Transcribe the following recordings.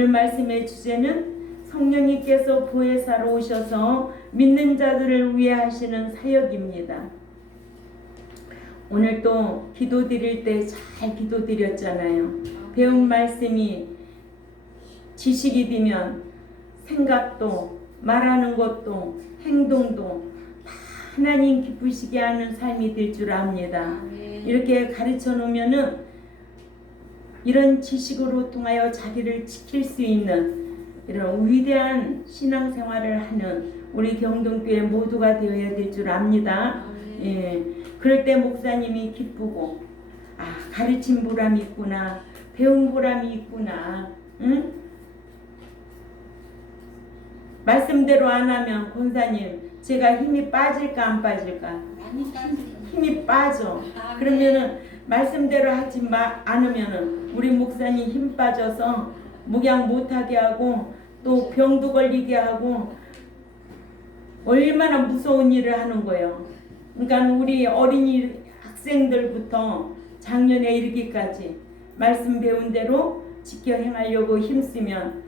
오늘 말씀의 주제는 성령님께서 보혜사로 오셔서 믿는 자들을 위해 하시는 사역입니다. 오늘 또 기도 드릴 때 잘 기도 드렸잖아요. 배운 말씀이 지식이 되면 생각도 말하는 것도 행동도 다 하나님 기쁘시게 하는 삶이 될 줄 압니다. 이렇게 가르쳐 놓으면은 이런 지식으로 통하여 자기를 지킬 수 있는 이런 위대한 신앙생활을 하는 우리 경동교회 모두가 되어야 될 줄 압니다. 예, 그럴 때 목사님이 기쁘고 가르친 보람이 있구나, 배운 보람이 있구나. 응? 말씀대로 안 하면 권사님 제가 힘이 빠질까 안 빠질까? 힘이 빠져. 그러면은 말씀대로 하지 않으면은 우리 목사님 힘 빠져서 목양 못하게 하고 또 병도 걸리게 하고 얼마나 무서운 일을 하는 거예요. 그러니까 우리 어린이 학생들부터 작년에 이르기까지 말씀 배운 대로 지켜 행하려고 힘쓰면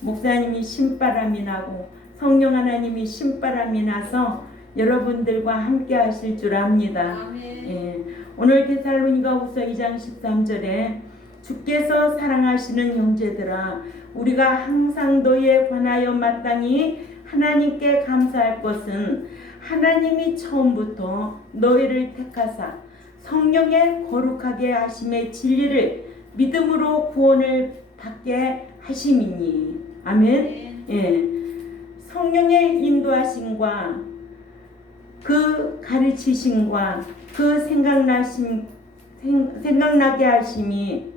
목사님이 신바람이 나고 성령 하나님이 신바람이 나서 여러분들과 함께 하실 줄 압니다. 예. 오늘 데살로니가후서 2장 13절에 주께서 사랑하시는 형제들아 우리가 항상 너희에 관하여 마땅히 하나님께 감사할 것은 하나님이 처음부터 너희를 택하사 성령의 거룩하게 하심의 진리를 믿음으로 구원을 받게 하심이니. 아멘. 예. 성령의 인도하심과 그 가르치심과 그 생각나게 하심이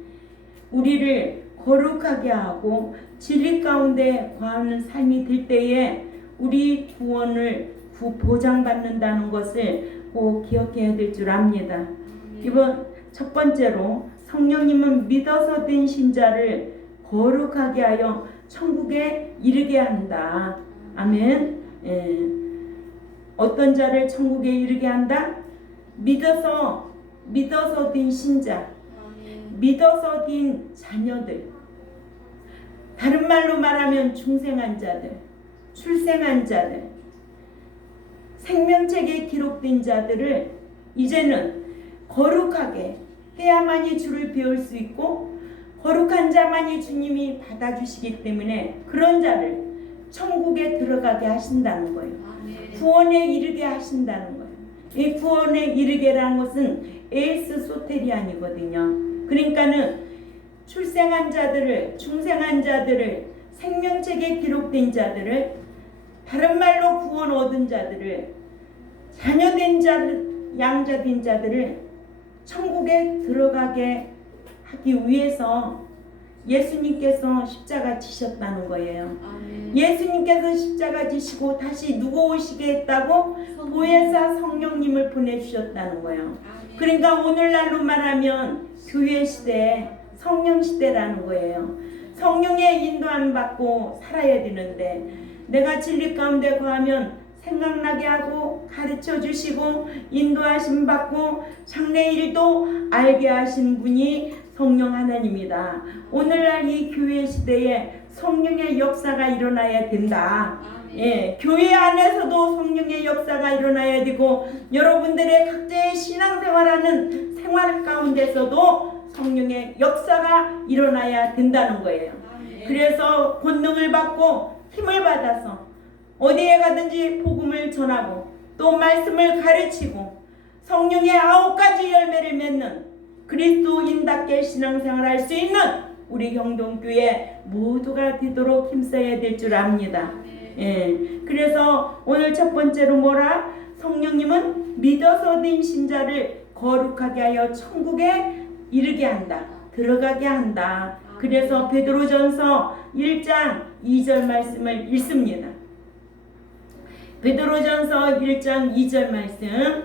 우리를 거룩하게 하고 진리 가운데 거하는 삶이 될 때에 우리 구원을 보장받는다는 것을 꼭 기억해야 될 줄 압니다. 이번 첫 번째로 성령님은 믿어서 된 신자를 거룩하게 하여 천국에 이르게 한다. 아멘. 예. 어떤 자를 천국에 이르게 한다? 믿어서 된 신자, 믿어서 된 자녀들. 다른 말로 말하면 중생한 자들, 출생한 자들, 생명책에 기록된 자들을 이제는 거룩하게 해야만이 주를 배울 수 있고 거룩한 자만이 주님이 받아주시기 때문에 그런 자를 천국에 들어가게 하신다는 거예요. 구원에 이르게 하신다는 거예요. 이 구원에 이르게라는 것은 에이스 소테리안이거든요. 그러니까는 출생한 자들을, 중생한 자들을, 생명책에 기록된 자들을, 다른 말로 구원 얻은 자들을, 자녀된 자들, 양자된 자들을 천국에 들어가게 하기 위해서 예수님께서 십자가 지셨다는 거예요. 예수님께서 십자가 지시고 다시 누구 오시게 했다고? 보혜사 성령님을 보내주셨다는 거예요. 그러니까 오늘날로 말하면 교회 시대, 성령 시대라는 거예요. 성령의 인도함 받고 살아야 되는데 내가 진리 가운데 거하면 생각나게 하고 가르쳐 주시고 인도하심 받고 장래일도 알게 하신 분이 성령 하나님이다. 오늘날 이 교회 시대에 성령의 역사가 일어나야 된다. 예, 교회 안에서도 성령의 역사가 일어나야 되고 여러분들의 각자의 신앙생활하는 생활 가운데서도 성령의 역사가 일어나야 된다는 거예요. 그래서 권능을 받고 힘을 받아서 어디에 가든지 복음을 전하고 또 말씀을 가르치고 성령의 9가지 열매를 맺는 그리스도인답게 신앙생활할 수 있는 우리 경동교회 모두가 되도록 힘써야 될 줄 압니다. 예, 그래서 오늘 첫 번째로 뭐라? 성령님은 믿어서 된 신자를 거룩하게 하여 천국에 이르게 한다. 들어가게 한다. 그래서 베드로전서 1장 2절 말씀을 읽습니다. 베드로전서 1장 2절 말씀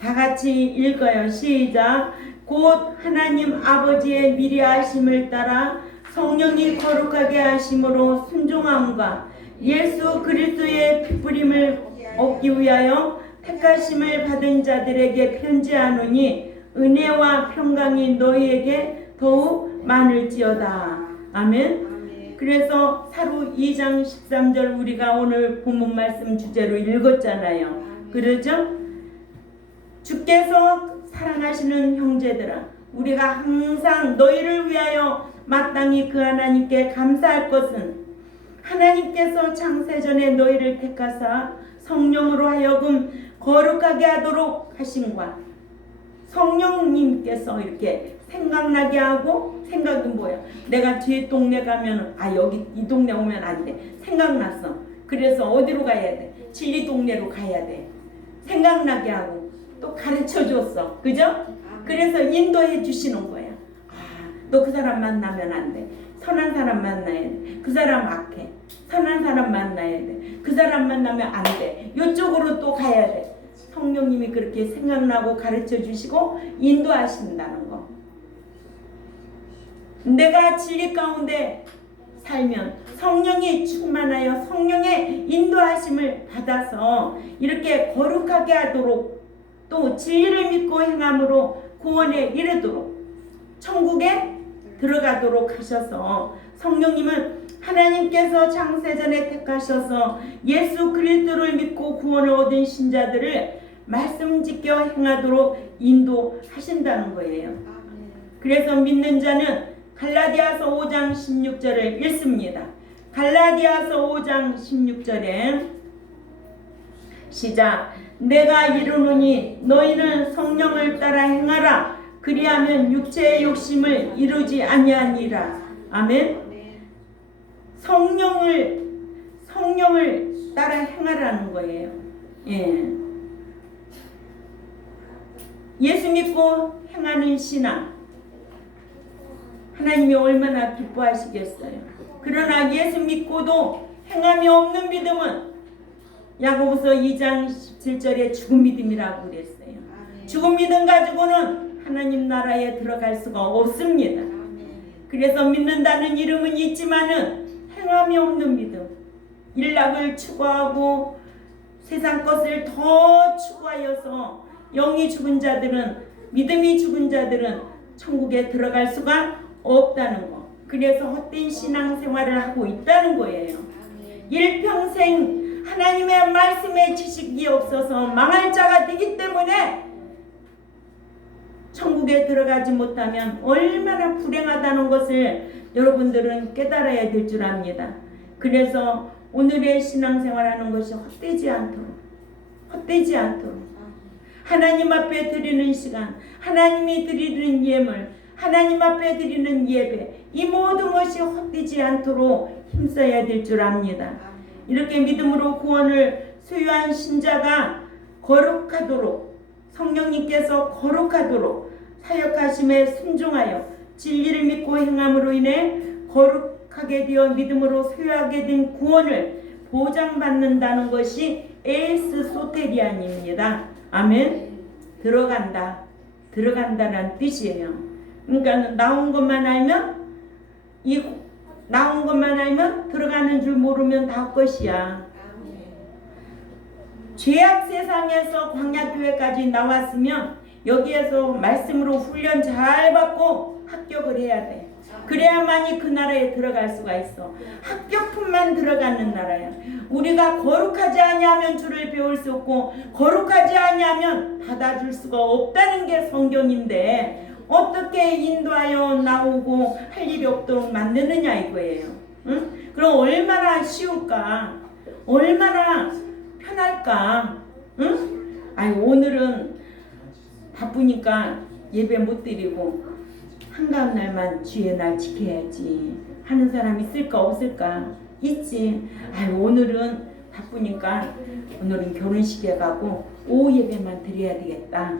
다 같이 읽어요. 시작. 곧 하나님 아버지의 미리하심을 따라 성령이 거룩하게 하심으로 순종함과 예수 그리스도의 피부림을 얻기 위하여 택하심을 받은 자들에게 편지하노니 은혜와 평강이 너희에게 더욱 많을지어다. 아멘. 그래서 사로 2장 13절 우리가 오늘 본문 말씀 주제로 읽었잖아요. 그러죠? 주께서 사랑하시는 형제들아, 우리가 항상 너희를 위하여 마땅히 그 하나님께 감사할 것은 하나님께서 창세전에 너희를 택하사 성령으로 하여금 거룩하게 하도록 하심과, 성령님께서 이렇게 생각나게 하고, 생각이 뭐야? 내가 뒤에 동네 가면 여기 이 동네 오면 안 돼. 생각났어. 그래서 어디로 가야 돼? 진리 동네로 가야 돼. 생각나게 하고 또 가르쳐 줬어. 그죠? 그래서 인도해 주시는 거야. 너 그 사람 만나면 안 돼. 선한 사람 만나야 돼. 그 사람 악해. 선한 사람 만나야 돼. 그 사람 만나면 안 돼. 이쪽으로 또 가야 돼. 성령님이 그렇게 생각나고 가르쳐 주시고 인도하신다는 거. 내가 진리 가운데 살면 성령이 충만하여 성령의 인도하심을 받아서 이렇게 거룩하게 하도록, 또 진리를 믿고 행함으로 구원에 이르도록 천국에 들어가도록 하셔서, 성령님은 하나님께서 창세전에 택하셔서 예수 그리스도를 믿고 구원을 얻은 신자들을 말씀 지켜 행하도록 인도하신다는 거예요. 그래서 믿는 자는 갈라디아서 5장 16절을 읽습니다. 갈라디아서 5장 16절에 시작. 내가 이르노니 너희는 성령을 따라 행하라. 그리하면 육체의 욕심을 이루지 아니하니라. 아멘. 성령을 따라 행하라는 거예요. 예수 믿고 행하는 신앙, 하나님이 얼마나 기뻐하시겠어요. 그러나 예수 믿고도 행함이 없는 믿음은 야고보서 2장 17절에 죽은 믿음이라고 그랬어요. 죽은 믿음 가지고는 하나님 나라에 들어갈 수가 없습니다. 그래서 믿는다는 이름은 있지만은 행함이 없는 믿음, 일락을 추구하고 세상 것을 더 추구하여서 영이 죽은 자들은, 믿음이 죽은 자들은 천국에 들어갈 수가 없다는 거. 그래서 헛된 신앙생활을 하고 있다는 거예요. 일평생 하나님의 말씀에 지식이 없어서 망할 자가 되기 때문에 천국에 들어가지 못하면 얼마나 불행하다는 것을 여러분들은 깨달아야 될 줄 압니다. 그래서 오늘의 신앙생활하는 것이 헛되지 않도록 하나님 앞에 드리는 시간, 하나님이 드리는 예물, 하나님 앞에 드리는 예배, 이 모든 것이 헛되지 않도록 힘써야 될 줄 압니다. 이렇게 믿음으로 구원을 소유한 신자가 거룩하도록, 성령님께서 거룩하도록 사역하심에 순종하여 진리를 믿고 행함으로 인해 거룩하게 되어 믿음으로 소유하게 된 구원을 보장받는다는 것이 에이스 소테리안입니다. 아멘. 들어간다는 뜻이에요. 그러니까 나온 것만 알면 들어가는 줄 모르면 다 것이야. 죄악 세상에서 광야교회까지 나왔으면 여기에서 말씀으로 훈련 잘 받고 합격을 해야 돼. 그래야만이 그 나라에 들어갈 수가 있어. 합격품만 들어가는 나라야. 우리가 거룩하지 아니하면 주를 배울 수 없고 거룩하지 아니하면 받아줄 수가 없다는 게 성경인데 어떻게 인도하여 나오고 할 일이 없도록 만드느냐 이거예요. 응? 그럼 얼마나 쉬울까? 얼마나 편할까? 응? 오늘은 바쁘니까 예배 못 드리고 한가한 날만 주의 날 지켜야지 하는 사람 있을까 없을까? 있지. 오늘은 바쁘니까 오늘은 결혼식에 가고 오후 예배만 드려야 되겠다.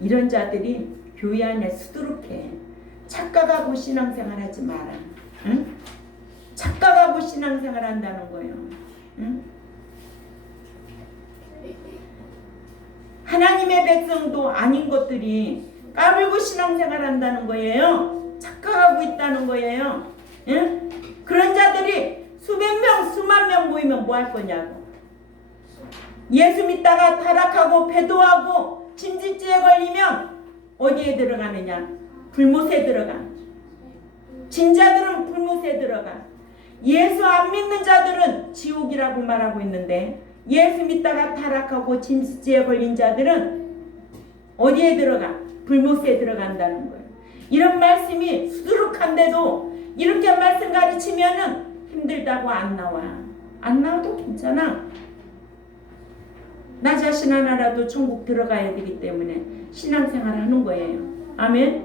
이런 자들이 교회 안에 수두룩해. 착각하고 신앙생활 하지 마라. 응? 착각하고 신앙생활 한다는 거예요. 응? 하나님의 백성도 아닌 것들이 까불고 신앙생활 한다는 거예요. 착각하고 있다는 거예요. 응? 그런 자들이 수백 명, 수만 명 모이면 뭐 할 거냐고. 예수 믿다가 타락하고 배도하고 진지죄에 걸리면 어디에 들어가느냐? 불못에 들어가. 진자들은 불못에 들어가. 예수 안 믿는 자들은 지옥이라고 말하고 있는데, 예수 믿다가 타락하고 짐승지에 걸린 자들은 어디에 들어가? 불못에 들어간다는 거예요. 이런 말씀이 수두룩한데도 이렇게 말씀 가르치면은 힘들다고 안 나와. 안 나와도 괜찮아. 나 자신 하나라도 천국 들어가야 되기 때문에 신앙생활을 하는 거예요. 아멘.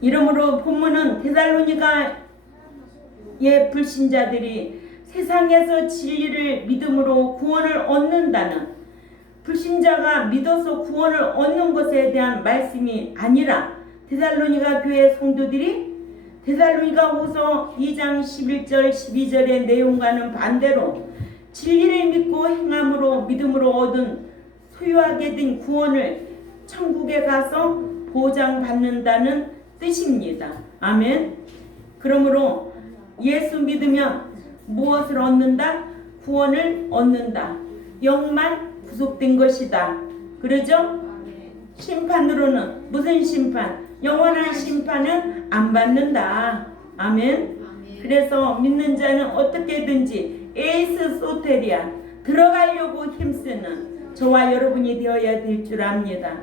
이러므로 본문은 데살로니가의 불신자들이 세상에서 진리를 믿음으로 구원을 얻는다는, 불신자가 믿어서 구원을 얻는 것에 대한 말씀이 아니라, 데살로니가 교회 성도들이 데살로니가 후서 2장 11절 12절의 내용과는 반대로 진리를 믿고 행함으로 믿음으로 얻은 소유하게 된 구원을 천국에 가서 보장받는다는 뜻입니다. 아멘. 그러므로 예수 믿으면 무엇을 얻는다? 구원을 얻는다. 영만 구속된 것이다. 그러죠? 심판으로는 무슨 심판? 영원한 심판은 안 받는다. 아멘. 그래서 믿는 자는 어떻게든지 에이스 소테리아 들어가려고 힘쓰는 저와 여러분이 되어야 될 줄 압니다.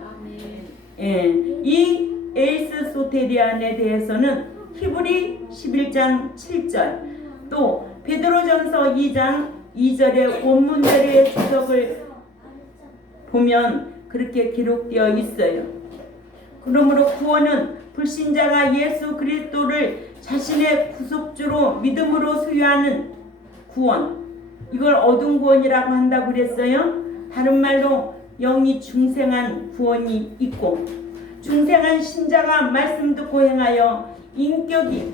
예, 이 에이스 소테리안에 대해서는 히브리 11장 7절 또 베드로전서 2장 2절의 원문절의 주석을 보면 그렇게 기록되어 있어요. 그러므로 구원은 불신자가 예수 그리스도를 자신의 구속주로 믿음으로 소유하는 구원, 이걸 얻은 구원이라고 한다고 그랬어요. 다른 말로 영이 중생한 구원이 있고, 중생한 신자가 말씀 듣고 행하여 인격이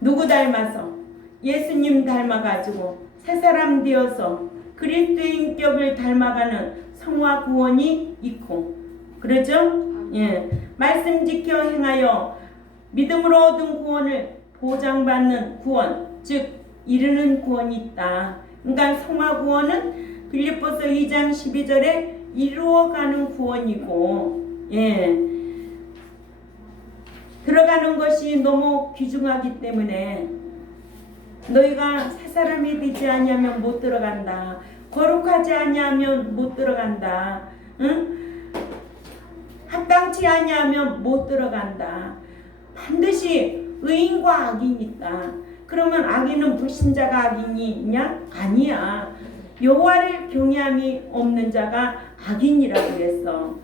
누구 닮아서? 예수님 닮아가지고 새 사람 되어서 그리스도의 인격을 닮아가는 성화 구원이 있고, 그러죠? 예, 말씀 지켜 행하여 믿음으로 얻은 구원을 보장받는 구원, 즉 이르는 구원이 있다. 그러니까 성화 구원은 빌립보서 2장 12절에 이루어가는 구원이고, 예, 들어가는 것이 너무 귀중하기 때문에 너희가 새 사람이 되지 아니하면 못 들어간다. 거룩하지 아니하면 못 들어간다. 응? 합당치 아니하면 못 들어간다. 반드시 의인과 악인이 있다. 그러면 악인은 불신자가 악인이 있냐? 아니야. 여호와를 경외함이 없는 자가 악인이라고 했어.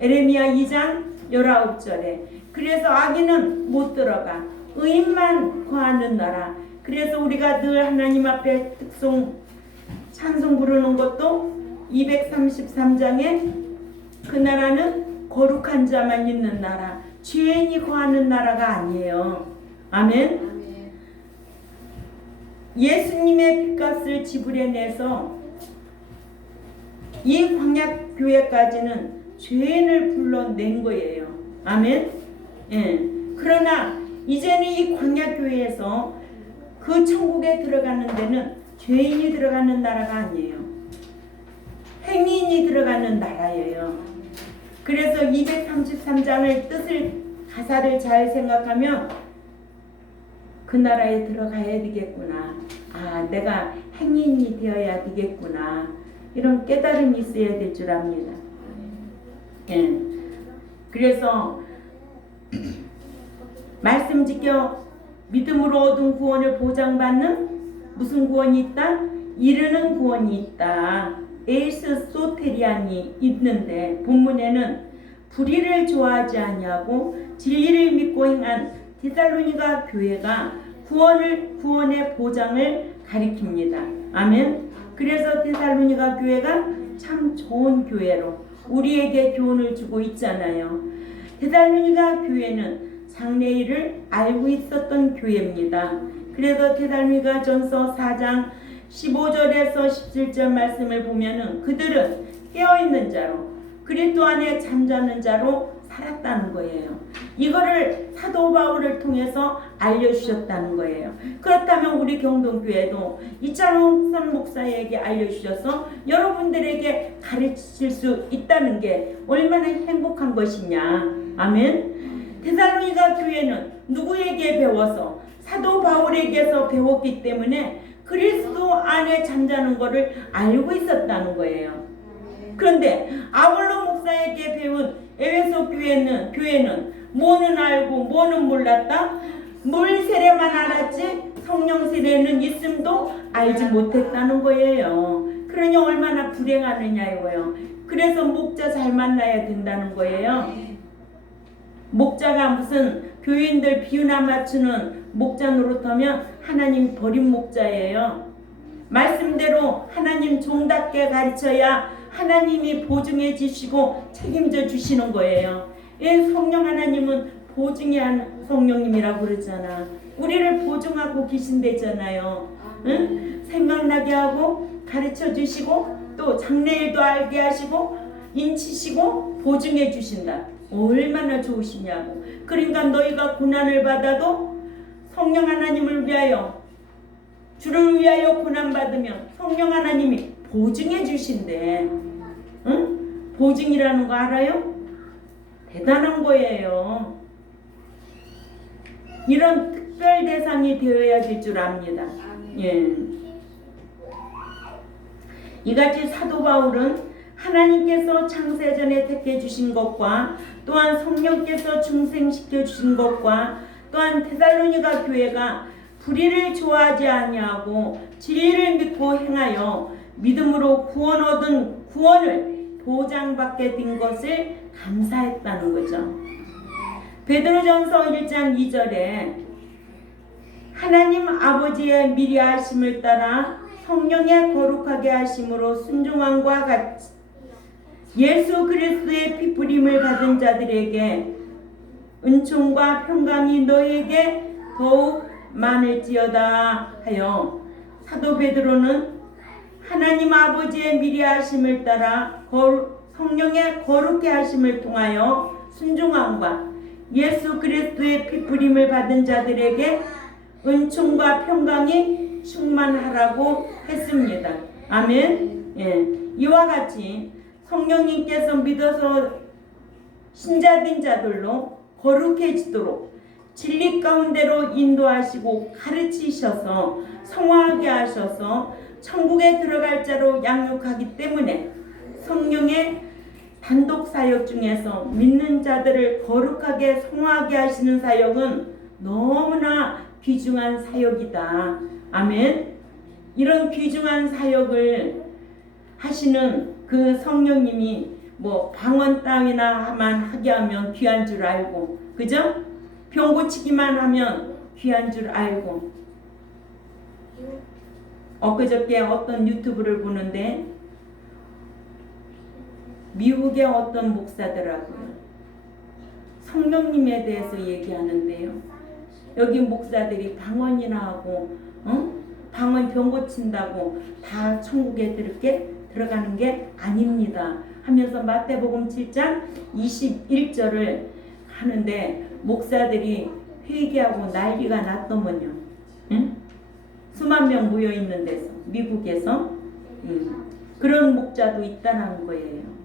에레미야 2장 19절에. 그래서 악인은 못 들어가. 의인만 거하는 나라. 그래서 우리가 늘 하나님 앞에 찬송 부르는 것도 233장에 그 나라는 거룩한 자만 있는 나라, 죄인이 거하는 나라가 아니에요. 아멘. 예수님의 핏값을 지불해내서 이 광야교회까지는 죄인을 불러낸 거예요. 아멘. 예. 그러나 이제는 이 광야교회에서 그 천국에 들어가는 데는 죄인이 들어가는 나라가 아니에요. 행인이 들어가는 나라예요. 그래서 233장을 뜻을, 가사를 잘 생각하면 그 나라에 들어가야 되겠구나. 아, 내가 행인이 되어야 되겠구나. 이런 깨달음이 있어야 될 줄 압니다. 예. 그래서 말씀 지켜 믿음으로 얻은 구원을 보장받는 무슨 구원이 있다? 이르는 구원이 있다. 에이스 소테리안이 있는데 본문에는 불의를 좋아하지 아니하고 진리를 믿고 행한 데살로니가 교회가 구원의 보장을 가리킵니다. 아멘. 그래서 데살로니가 교회가 참 좋은 교회로 우리에게 교훈을 주고 있잖아요. 데살로니가 교회는 장래일을 알고 있었던 교회입니다. 그래서 데살로니가 전서 4장 15절에서 17절 말씀을 보면은 그들은 깨어있는 자로 그리스도 안에 잠자는 자로 살았다는 거예요. 이거를 사도 바울을 통해서 알려주셨다는 거예요. 그렇다면 우리 경동교회도 이창훈 목사에게 알려주셔서 여러분들에게 가르칠 수 있다는 게 얼마나 행복한 것이냐. 아멘. 데살로니가 교회는 누구에게 배워서? 사도 바울에게서 배웠기 때문에 그리스도 안에 잠자는 것을 알고 있었다는 거예요. 그런데 아볼로 목사에게 배운 에베소 교회는 뭐는 알고 뭐는 몰랐다? 물 세례만 알았지 성령 세례는 있음도 알지 못했다는 거예요. 그러니 얼마나 불행하느냐고요. 그래서 목자 잘 만나야 된다는 거예요. 목자가 무슨 교인들 비유나 맞추는 목자 노릇하면 하나님 버린 목자예요. 말씀대로 하나님 종답게 가르쳐야 하나님이 보증해 주시고 책임져 주시는 거예요. 성령 하나님은 보증의 성령님이라고 그러잖아. 우리를 보증하고 계신대잖아요. 응? 생각나게 하고 가르쳐 주시고 또 장래일도 알게 하시고 인치시고 보증해 주신다. 얼마나 좋으시냐고. 그러니까 너희가 고난을 받아도 성령 하나님을 위하여 주를 위하여 고난받으면 성령 하나님이 보증해 주신대. 응? 보증이라는 거 알아요? 대단한 거예요. 이런 특별 대상이 되어야 될 줄 압니다. 예. 이같이 사도 바울은 하나님께서 창세전에 택해 주신 것과 또한 성령께서 중생시켜 주신 것과 또한 데살로니가 교회가 불의를 좋아하지 아니하고 진리를 믿고 행하여 믿음으로 구원을 보장받게 된 것을 감사했다는 거죠. 베드로전서 1장 2절에 하나님 아버지의 미리 하심을 따라 성령의 거룩하게 하심으로 순종함과 같이 예수 그리스도의 피부림을 받은 자들에게 은총과 평강이 너희에게 더욱 많을지어다 하여 사도 베드로는 하나님 아버지의 미리 하심을 따라 성령의 거룩해 하심을 통하여 순종함과 예수 그리스도의 피부림을 받은 자들에게 은총과 평강이 충만하라고 했습니다. 아멘. 예. 이와 같이 성령님께서 믿어서 신자된 자들로 거룩해지도록 진리 가운데로 인도하시고 가르치셔서 성화하게 하셔서 천국에 들어갈 자로 양육하기 때문에 성령의 단독 사역 중에서 믿는 자들을 거룩하게 성화하게 하시는 사역은 너무나 귀중한 사역이다. 아멘. 이런 귀중한 사역을 하시는 그 성령님이 뭐 방언 따위나만 하게 하면 귀한 줄 알고, 그죠? 병 고치기만 하면 귀한 줄 알고. 엊그저께 어떤 유튜브를 보는데 미국의 어떤 목사더라고요. 성령님에 대해서 얘기하는데요. 여기 목사들이 방언이나 하고 방언 병 고친다고 다 천국에 들어가는 게 아닙니다 하면서 마태복음 7장 21절을 하는데 목사들이 회개하고 난리가 났더만요. 응? 수만 명 모여 있는 데서 미국에서 그런 목자도 있다는 거예요.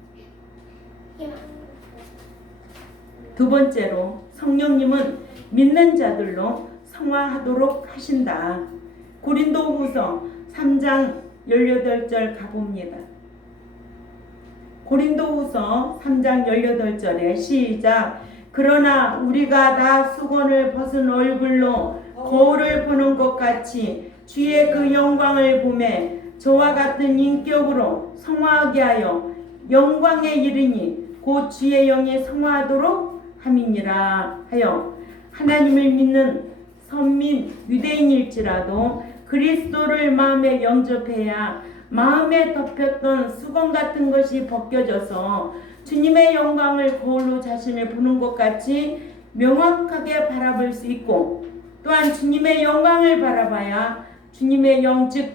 두 번째로 성령님은 믿는 자들로 성화하도록 하신다. 고린도후서 3장 18절 가봅니다. 고린도후서 3장 18절에 시작. 그러나 우리가 다 수건을 벗은 얼굴로 거울을 보는 것 같이 주의 그 영광을 보매 저와 같은 인격으로 성화하게 하여 영광에 이르니 곧 주의 영이 성화하도록 함이니라 하여 하나님을 믿는 선민 유대인일지라도 그리스도를 마음에 영접해야 마음에 덮였던 수건 같은 것이 벗겨져서 주님의 영광을 거울로 자신을 보는 것 같이 명확하게 바라볼 수 있고 또한 주님의 영광을 바라봐야 주님의 영 즉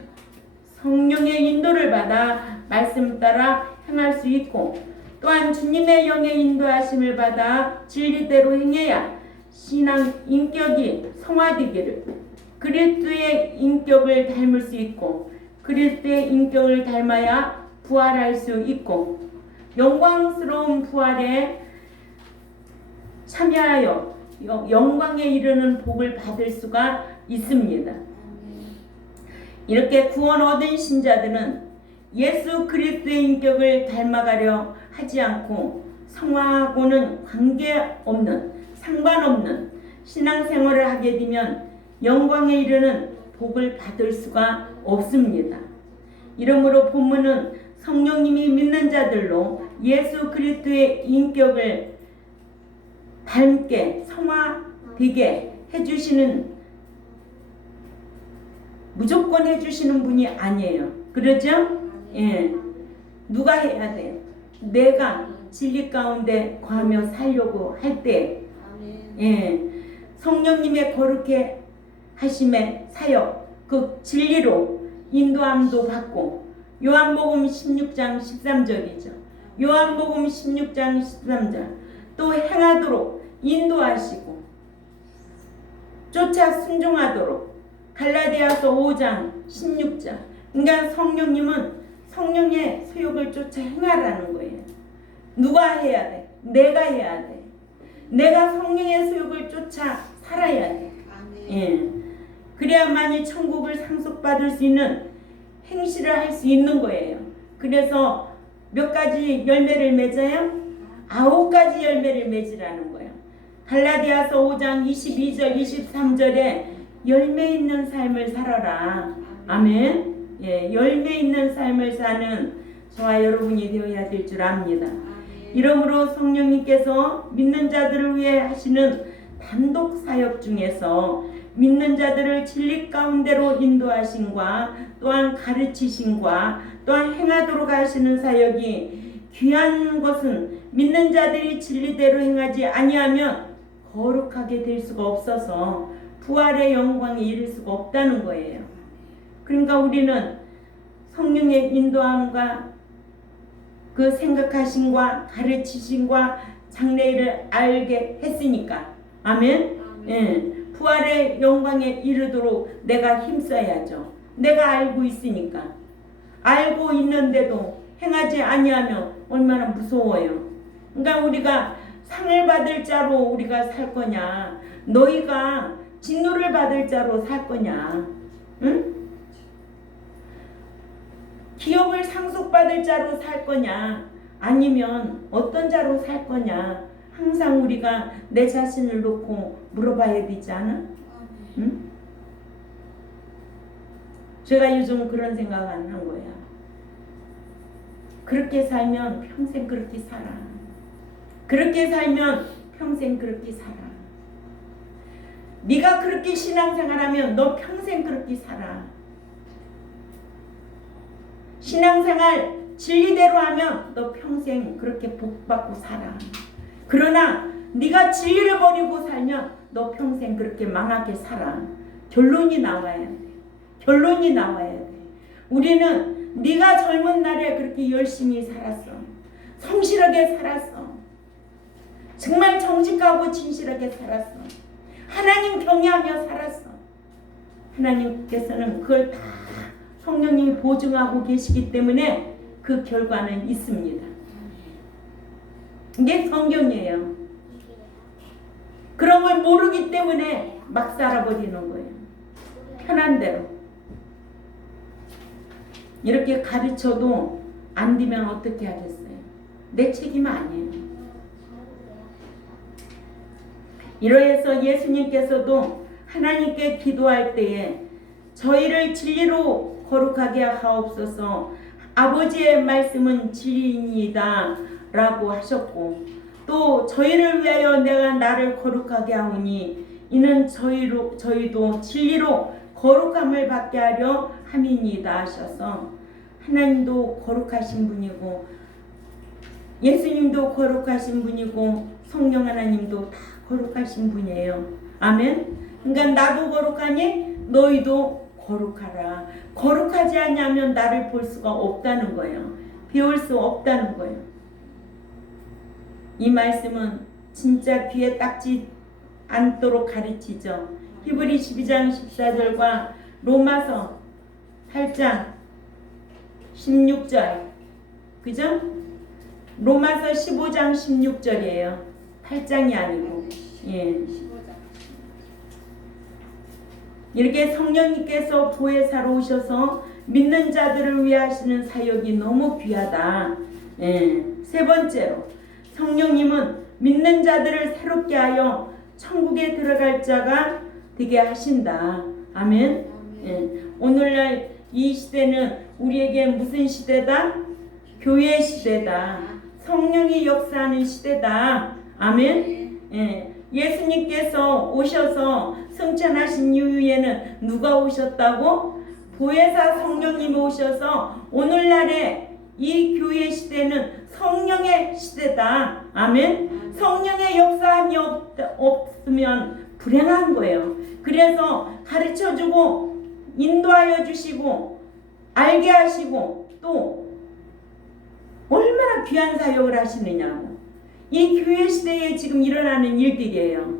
성령의 인도를 받아 말씀 따라 행할 수 있고 또한 주님의 영의 인도하심을 받아 진리대로 행해야 신앙 인격이 성화되기를 그리스도의 인격을 닮을 수 있고 그리스도의 인격을 닮아야 부활할 수 있고 영광스러운 부활에 참여하여 영광에 이르는 복을 받을 수가 있습니다. 이렇게 구원 얻은 신자들은 예수 그리스도의 인격을 닮아가려 하지 않고 성화하고는 관계없는, 상관없는 신앙생활을 하게 되면 영광에 이르는 복을 받을 수가 없습니다. 이러므로 본문은 성령님이 믿는 자들로 예수 그리스도의 인격을 닮게 성화되게 해주시는, 무조건 해주시는 분이 아니에요. 그러죠? 예. 누가 해야 돼? 내가 진리 가운데 거하며 살려고 할 때, 예. 성령님의 거룩해 하심의 사역, 그 진리로 인도함도 받고, 요한복음 16장 13절이죠. 요한복음 16장 13절. 또 행하도록 인도하시고 쫓아 순종하도록 갈라디아서 5장 16절. 그러니까 성령님은 성령의 소욕을 쫓아 행하라는 거예요. 누가 해야 돼? 내가 해야 돼. 내가 성령의 소욕을 쫓아 살아야 돼. 예. 그래야만이 천국을 상속받을 수 있는 행실을 할 수 있는 거예요. 그래서 몇 가지 열매를 맺어요? 9가지 열매를 맺으라는 거예요. 갈라디아서 5장 22절 23절에 열매 있는 삶을 살아라. 아멘. 예, 열매 있는 삶을 사는 저와 여러분이 되어야 될 줄 압니다. 이러므로 성령님께서 믿는 자들을 위해 하시는 단독 사역 중에서 믿는 자들을 진리 가운데로 인도하심과 또한 가르치심과 또한 행하도록 하시는 사역이 귀한 것은 믿는 자들이 진리대로 행하지 아니하면 거룩하게 될 수가 없어서 부활의 영광에 이를 수가 없다는 거예요. 그러니까 우리는 성령의 인도함과 그 생각하심과 가르치심과 장래일을 알게 했으니까, 아멘. 예, 부활의 영광에 이르도록 내가 힘써야죠. 내가 알고 있으니까. 알고 있는데도 행하지 아니하면 얼마나 무서워요. 그러니까 우리가 상을 받을 자로 우리가 살 거냐, 너희가 진노를 받을 자로 살 거냐, 응? 기업을 상속받을 자로 살 거냐, 아니면 어떤 자로 살 거냐, 항상 우리가 내 자신을 놓고 물어봐야 되지 않아? 응? 제가 요즘 그런 생각 안 한 거야. 그렇게 살면 평생 그렇게 살아. 그렇게 살면 평생 그렇게 살아. 네가 그렇게 신앙생활하면 너 평생 그렇게 살아. 신앙생활 진리대로 하면 너 평생 그렇게 복받고 살아. 그러나 네가 진리를 버리고 살면 너 평생 그렇게 망하게 살아. 결론이 나와야 돼. 결론이 나와야 돼. 우리는 네가 젊은 날에 그렇게 열심히 살았어. 성실하게 살았어. 정말 정직하고 진실하게 살았어. 하나님 경외하며 살았어. 하나님께서는 그걸 다 성령님이 보증하고 계시기 때문에 그 결과는 있습니다. 이게 성경이에요. 그런 걸 모르기 때문에 막 살아버리는 거예요. 편한 대로. 이렇게 가르쳐도 안 되면 어떻게 하겠어요? 내 책임 아니에요. 이러해서 예수님께서도 하나님께 기도할 때에 저희를 진리로 거룩하게 하옵소서, 아버지의 말씀은 진리이니이다 라고 하셨고, 또 저희를 위하여 내가 나를 거룩하게 하오니 이는 저희도 진리로 거룩함을 받게 하려 함이니이다 하셔서, 하나님도 거룩하신 분이고 예수님도 거룩하신 분이고 성령 하나님도 다 거룩하신 분이에요. 아멘. 그러니까 나도 거룩하니 너희도 거룩하라. 거룩하지 않으면 나를 볼 수가 없다는 거예요. 배울 수 없다는 거예요. 이 말씀은 진짜 귀에 딱지 않도록 가르치죠. 히브리 12장 14절과 로마서 8장 16절, 그죠? 로마서 15장 16절이에요. 8장이 아니고, 예. 이렇게 성령님께서 보혜사로 오셔서 믿는 자들을 위해 하시는 사역이 너무 귀하다. 예. 세 번째로 성령님은 믿는 자들을 새롭게 하여 천국에 들어갈 자가 되게 하신다. 아멘. 예. 오늘날 이 시대는 우리에게 무슨 시대다? 교회 시대다. 성령이 역사하는 시대다. 아멘. 예. 예수님께서 오셔서 승천하신 이후에는 누가 오셨다고? 보혜사 성령님이 오셔서 오늘날의 이 교회 시대는 성령의 시대다. 아멘. 성령의 역사함이 없으면 불행한 거예요. 그래서 가르쳐주고 인도하여 주시고 알게 하시고 또 얼마나 귀한 사역을 하시느냐고. 이 교회 시대에 지금 일어나는 일들이에요.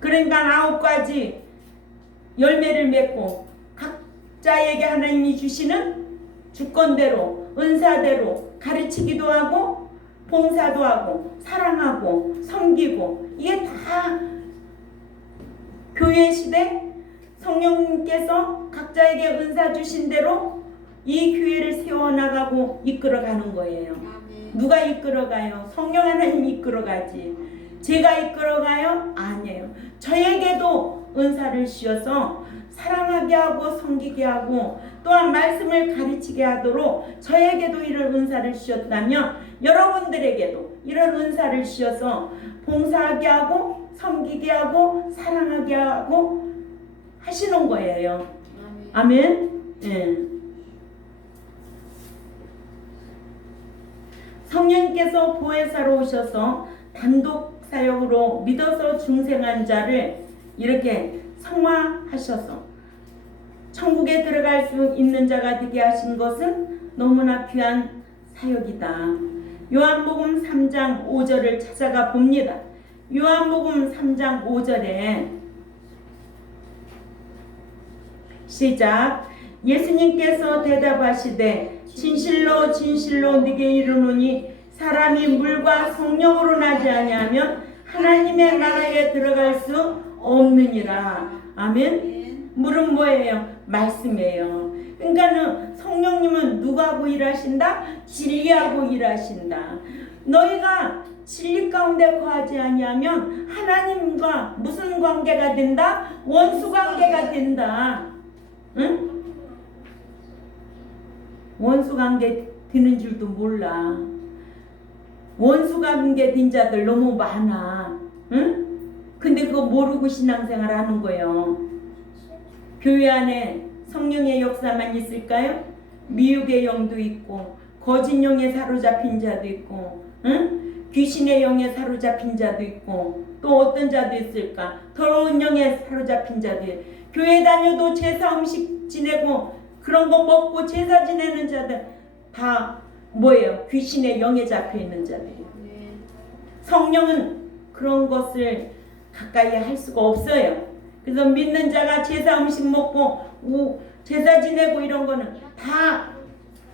그러니까 9가지 열매를 맺고 각자에게 하나님이 주시는 주권대로 은사대로 가르치기도 하고 봉사도 하고 사랑하고 섬기고, 이게 다 교회 시대 성령님께서 각자에게 은사 주신 대로 이 교회를 세워나가고 이끌어가는 거예요. 누가 이끌어가요? 성령 하나님이 이끌어가지. 제가 이끌어가요? 아니에요. 저에게도 은사를 주셔서 사랑하게 하고 섬기게 하고 또한 말씀을 가르치게 하도록 저에게도 이런 은사를 주셨다면 여러분들에게도 이런 은사를 주셔서 봉사하게 하고 섬기게 하고 사랑하게 하고 하시는 거예요. 아멘. 예. 성령께서 보혜사로 오셔서 단독 사역으로 믿어서 중생한 자를 이렇게 성화하셔서 천국에 들어갈 수 있는 자가 되게 하신 것은 너무나 귀한 사역이다. 요한복음 3장 5절을 찾아가 봅니다. 요한복음 3장 5절에 시작. 예수님께서 대답하시되 진실로 진실로 네게 이르노니 사람이 물과 성령으로 나지 아니하면 하나님의 나라에 들어갈 수 없느니라. 아멘. 물은 뭐예요? 말씀이에요. 그러니까는 성령님은 누구하고 일하신다? 진리하고 일하신다. 너희가 진리 가운데 거하지 아니하면 하나님과 무슨 관계가 된다? 원수 관계가 된다. 응? 원수 관계 되는 줄도 몰라. 원수 관계 된 자들 너무 많아. 응? 근데 그거 모르고 신앙생활 하는 거예요. 교회 안에 성령의 역사만 있을까요? 미혹의 영도 있고 거짓 영에 사로잡힌 자도 있고, 응? 귀신의 영에 사로잡힌 자도 있고, 또 어떤 자도 있을까? 더러운 영에 사로잡힌 자도 있고, 교회 다녀도 제사 음식 지내고 그런 거 먹고 제사 지내는 자들 다 뭐예요? 귀신의 영에 잡혀 있는 자들이에요. 성령은 그런 것을 가까이 할 수가 없어요. 그래서 믿는 자가 제사 음식 먹고 제사 지내고 이런 거는 다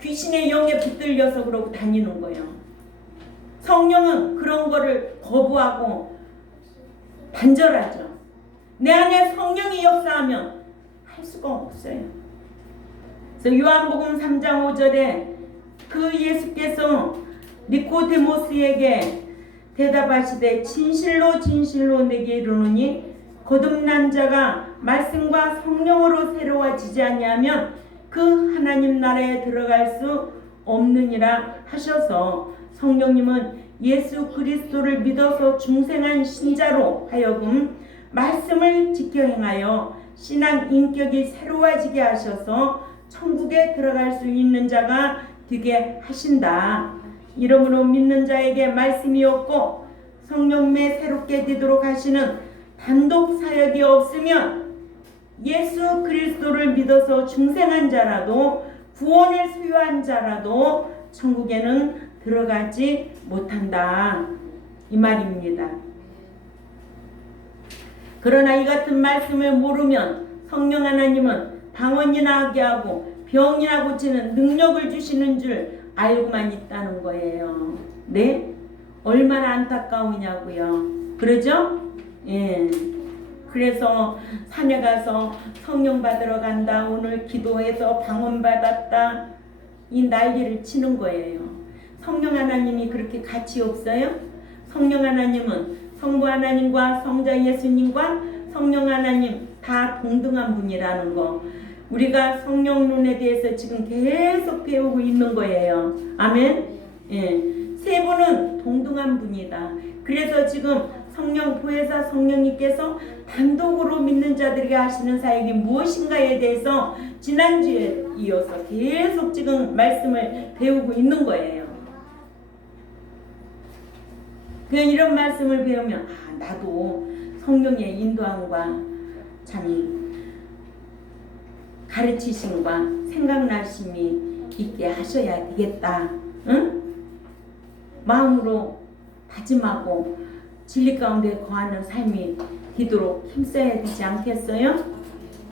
귀신의 영에 붙들려서 그러고 다니는 거예요. 성령은 그런 거를 거부하고 단절하죠. 내 안에 성령이 역사하면 할 수가 없어요. 그래서 요한복음 3장 5절에 그 예수께서 니코데모스에게 대답하시되 진실로 진실로 내게 이르노니 거듭난 자가 말씀과 성령으로 새로워지지 아니하면 그 하나님 나라에 들어갈 수 없느니라 하셔서, 성령님은 예수 그리스도를 믿어서 중생한 신자로 하여금 말씀을 지켜 행하여 신앙 인격이 새로워지게 하셔서 천국에 들어갈 수 있는 자가 되게 하신다. 이러므로 믿는 자에게 말씀이 없고 성령매 새롭게 되도록 하시는 단독 사역이 없으면 예수 그리스도를 믿어서 중생한 자라도 구원을 소유한 자라도 천국에는 들어가지 못한다, 이 말입니다. 그러나 이 같은 말씀을 모르면 성령 하나님은 방언이나 하게 하고 병이나 고치는 능력을 주시는 줄 알고만 있다는 거예요. 네? 얼마나 안타까우냐고요. 그러죠? 예. 그래서 산에 가서 성령 받으러 간다. 오늘 기도해서 방언 받았다. 이 난리를 치는 거예요. 성령 하나님이 그렇게 가치 없어요? 성령 하나님은 성부 하나님과 성자 예수님과 성령 하나님 다 동등한 분이라는 거. 우리가 성령론에 대해서 지금 계속 배우고 있는 거예요. 아멘. 예. 세 분은 동등한 분이다. 그래서 지금 성령 보혜사 성령님께서 단독으로 믿는 자들에게 하시는 사역이 무엇인가에 대해서 지난주에 이어서 계속 지금 말씀을 배우고 있는 거예요. 그냥 이런 말씀을 배우면 나도 성령의 인도함과 참 가르치심과 생각나심이 있게 하셔야 되겠다. 응? 마음으로 다짐하고 진리 가운데 거하는 삶이 되도록 힘써야 되지 않겠어요?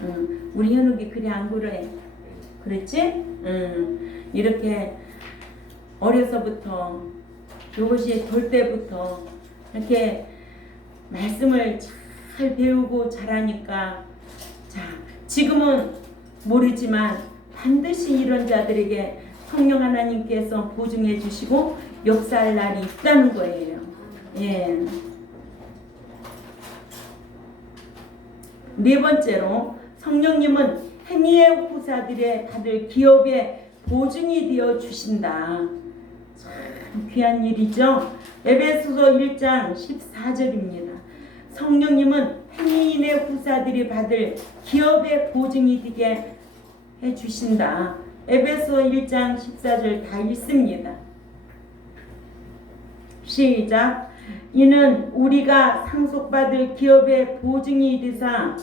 응. 우리 현욱이 그래 안 그래? 그렇지? 응. 이렇게 어려서부터 이것이 돌 때부터 이렇게 말씀을 잘 배우고 자라니까 자 지금은 모르지만 반드시 이런 자들에게 성령 하나님께서 보증해 주시고 역사할 날이 있다는 거예요. 예. 네 번째로 성령님은 행위의 후사들의 받을 기업의 보증이 되어 주신다. 참 귀한 일이죠. 에베소서 1장 14절입니다. 성령님은 행위인의 후사들이 받을 기업의 보증이 되게 해주신다. 에베소 1장 14절 다 있습니다. 시작. 이는 우리가 상속받을 기업의 보증이 되사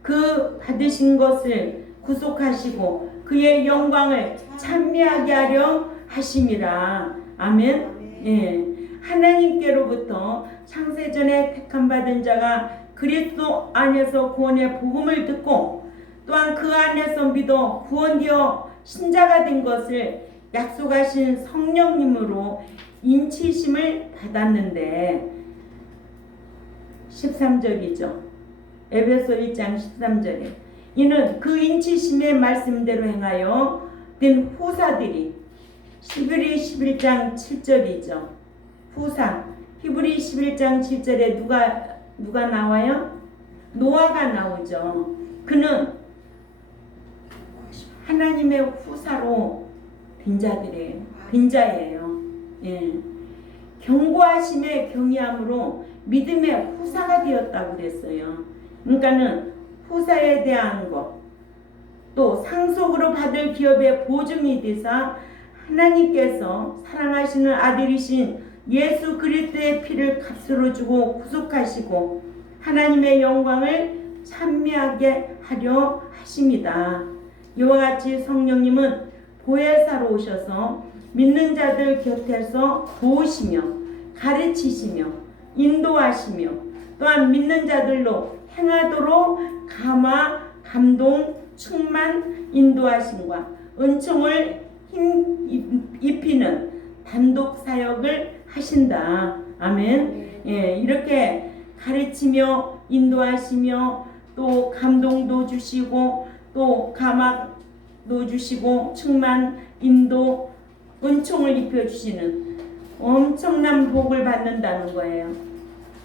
그 받으신 것을 구속하시고 그의 영광을 찬미하게 하려 하심이라. 아멘. 예. 하나님께로부터 창세전에 택함받은 자가 그리스도 안에서 구원의 복음을 듣고 또한 그 안에서 믿어 구원되어 신자가 된 것을 약속하신 성령님으로 인치심을 받았는데 13절이죠. 에베소 1장 13절에 이는 그 인치심의 말씀대로 행하여 된 후사들이 히브리 11장 7절이죠. 후사 히브리 11장 7절에 누가 나와요? 노아가 나오죠. 그는 하나님의 후사로 빈자예요. 예. 경고하심의 경외함으로 믿음의 후사가 되었다고 그랬어요. 그러니까는 후사에 대한 것, 또 상속으로 받을 기업의 보증이 되사 하나님께서 사랑하시는 아들이신 예수 그리스도의 피를 값으로 주고 구속하시고 하나님의 영광을 찬미하게 하려 하십니다. 이와 같이 성령님은 보혜사로 오셔서 믿는 자들 곁에서 도우시며 가르치시며 인도하시며 또한 믿는 자들로 행하도록 감화, 감동, 충만, 인도하심과 은총을 입히는 단독 사역을 하신다. 아멘. 예, 이렇게 가르치며 인도하시며 또 감동도 주시고 또 감화도 주시고 충만, 인도, 은총을 입혀주시는 엄청난 복을 받는다는 거예요.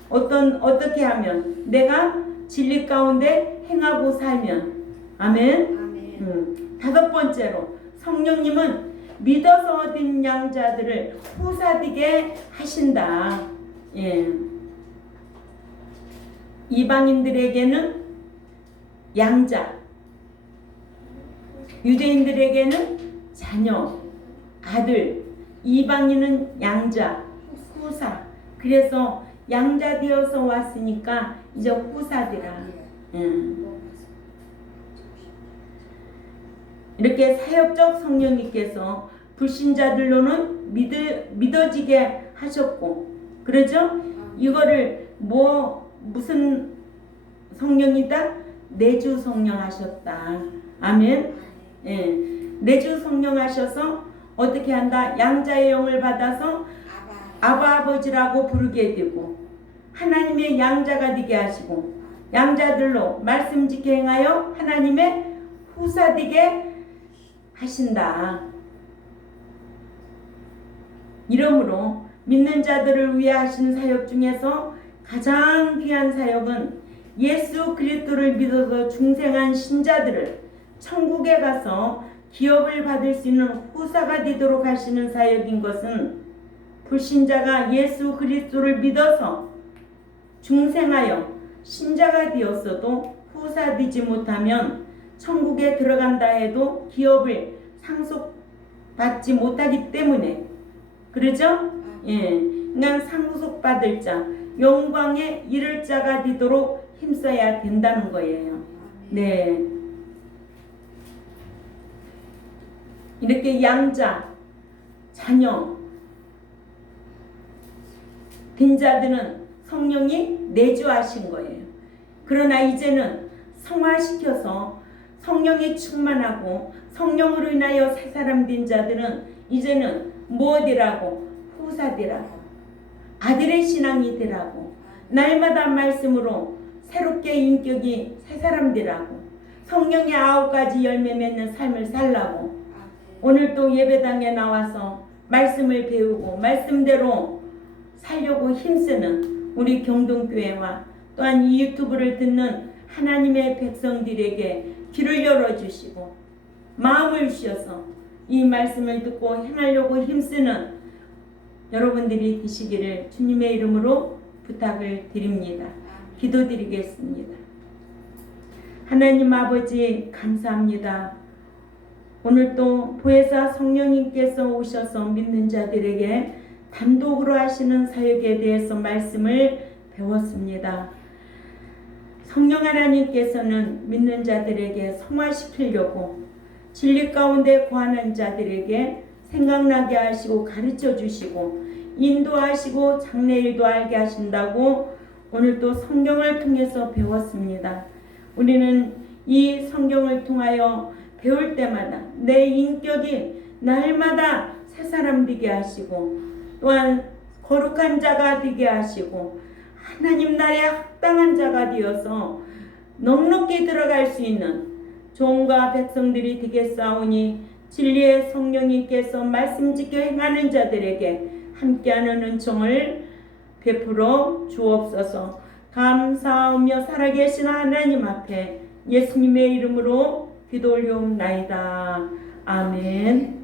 어떻게 하면? 내가 진리 가운데 행하고 살면. 아멘. 다섯 번째로 성령님은 믿어서 얻은 양자들을 후사되게 하신다. 예. 이방인들에게는 양자, 유대인들에게는 자녀, 아들, 이방인은 양자, 후사. 그래서 양자 되어서 왔으니까 이제 후사되라. 이렇게 사역적 성령님께서 불신자들로는 믿어지게 하셨고, 그러죠? 이거를 무슨 성령이다? 내주 성령 하셨다. 아멘. 예. 내주 성령 하셔서 어떻게 한다? 양자의 영을 받아서 아바 아버지라고 부르게 되고 하나님의 양자가 되게 하시고 양자들로 말씀 지켜 행하여 하나님의 후사되게 하신다. 이러므로 믿는 자들을 위해 하신 사역 중에서 가장 귀한 사역은 예수 그리스도를 믿어서 중생한 신자들을 천국에 가서 기업을 받을 수 있는 후사가 되도록 하시는 사역인 것은 불신자가 예수 그리스도를 믿어서 중생하여 신자가 되었어도 후사되지 못하면 천국에 들어간다 해도 기업을 상속받지 못하기 때문에 그러죠? 예, 그냥 상속받을 자, 영광에 이를 자가 되도록 힘써야 된다는 거예요. 네, 이렇게 양자, 자녀 된 자들은 성령이 내주하신 거예요. 그러나 이제는 성화시켜서 성령이 충만하고 성령으로 인하여 새 사람 된 자들은 이제는 무엇이라고? 후사되라고, 아들의 신앙이 되라고, 날마다 말씀으로 새롭게 인격이 새 사람 되라고, 성령의 9가지 열매 맺는 삶을 살라고, 오늘 또 예배당에 나와서 말씀을 배우고 말씀대로 살려고 힘쓰는 우리 경동교회와 또한 이 유튜브를 듣는 하나님의 백성들에게 귀를 열어주시고 마음을 주셔서 이 말씀을 듣고 행하려고 힘쓰는 여러분들이 되시기를 주님의 이름으로 부탁을 드립니다. 기도드리겠습니다. 하나님 아버지 감사합니다. 오늘 또 보혜사 성령님께서 오셔서 믿는 자들에게 단독으로 하시는 사역에 대해서 말씀을 배웠습니다. 성령 하나님께서는 믿는 자들에게 성화시키려고 진리 가운데 거하는 자들에게 생각나게 하시고 가르쳐 주시고 인도하시고 장래일도 알게 하신다고 오늘 또 성경을 통해서 배웠습니다. 우리는 이 성경을 통하여 배울 때마다 내 인격이 날마다 새 사람 되게 하시고 또한 거룩한 자가 되게 하시고 하나님 나라에 합당한 자가 되어서 넉넉히 들어갈 수 있는 종과 백성들이 되겠사오니 진리의 성령님께서 말씀 지켜 행하는 자들에게 함께하는 은총을 베풀어 주옵소서. 감사하며 살아계신 하나님 앞에 예수님의 이름으로 기도 올리옵나이다. 아멘.